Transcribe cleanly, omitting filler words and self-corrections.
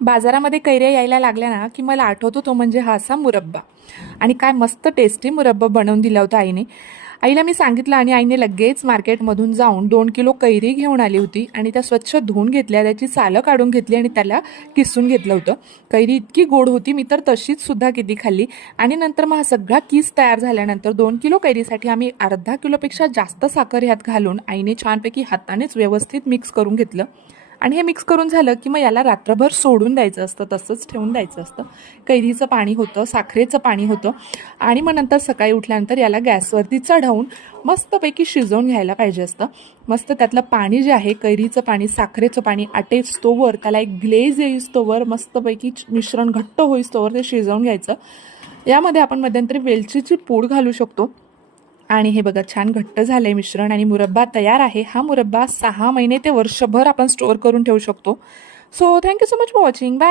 बाजारामध्ये कैऱ्या यायला लागल्या ना की मला आठवतो तो म्हणजे हा असा मुरब्बा. आणि काय मस्त टेस्टी मुरब्बा बनवून दिला होता आईने. आईला मी सांगितलं आणि आईने लगेच मार्केटमधून जाऊन 2 किलो कैरी घेऊन आली होती आणि त्या स्वच्छ धुवून घेतल्या, त्याची सालं काढून घेतली आणि त्याला किसून घेतलं होतं. कैरी इतकी गोड होती, मी तर तशीच सुद्धा किती खाल्ली. आणि नंतर मग हा सगळा किस तयार झाल्यानंतर 2 किलो कैरीसाठी आम्ही अर्धा किलोपेक्षा जास्त साखर ह्यात घालून आईने छानपैकी हातानेच व्यवस्थित मिक्स करून घेतलं. आणि हे मिक्स करून झालं की मग याला रात्रभर सोडून द्यायचं असतं, तसंच ठेवून द्यायचं असतं. कैरीचं पाणी होतं, साखरेचं पाणी होतं. आणि मग नंतर सकाळी उठल्यानंतर याला गॅसवरती चढवून मस्तपैकी शिजवून घ्यायला पाहिजे असतं. मस्त त्यातलं पाणी जे आहे, कैरीचं पाणी, साखरेचं पाणी आटेस्तोवर, त्याला एक ग्लेज येईस्तोवर, मस्तपैकी मिश्रण घट्ट होईस्तोवर ते शिजवून घ्यायचं. यामध्ये आपण मध्यंतरी वेलचीची पूड घालू शकतो. आणि हे बघा छान घट्ट झालंय मिश्रण आणि मुरब्बा तयार आहे. हा मुरब्बा 6 महिने ते वर्षभर आपण स्टोअर करून ठेवू शकतो. So thank you so much for watching. Bye.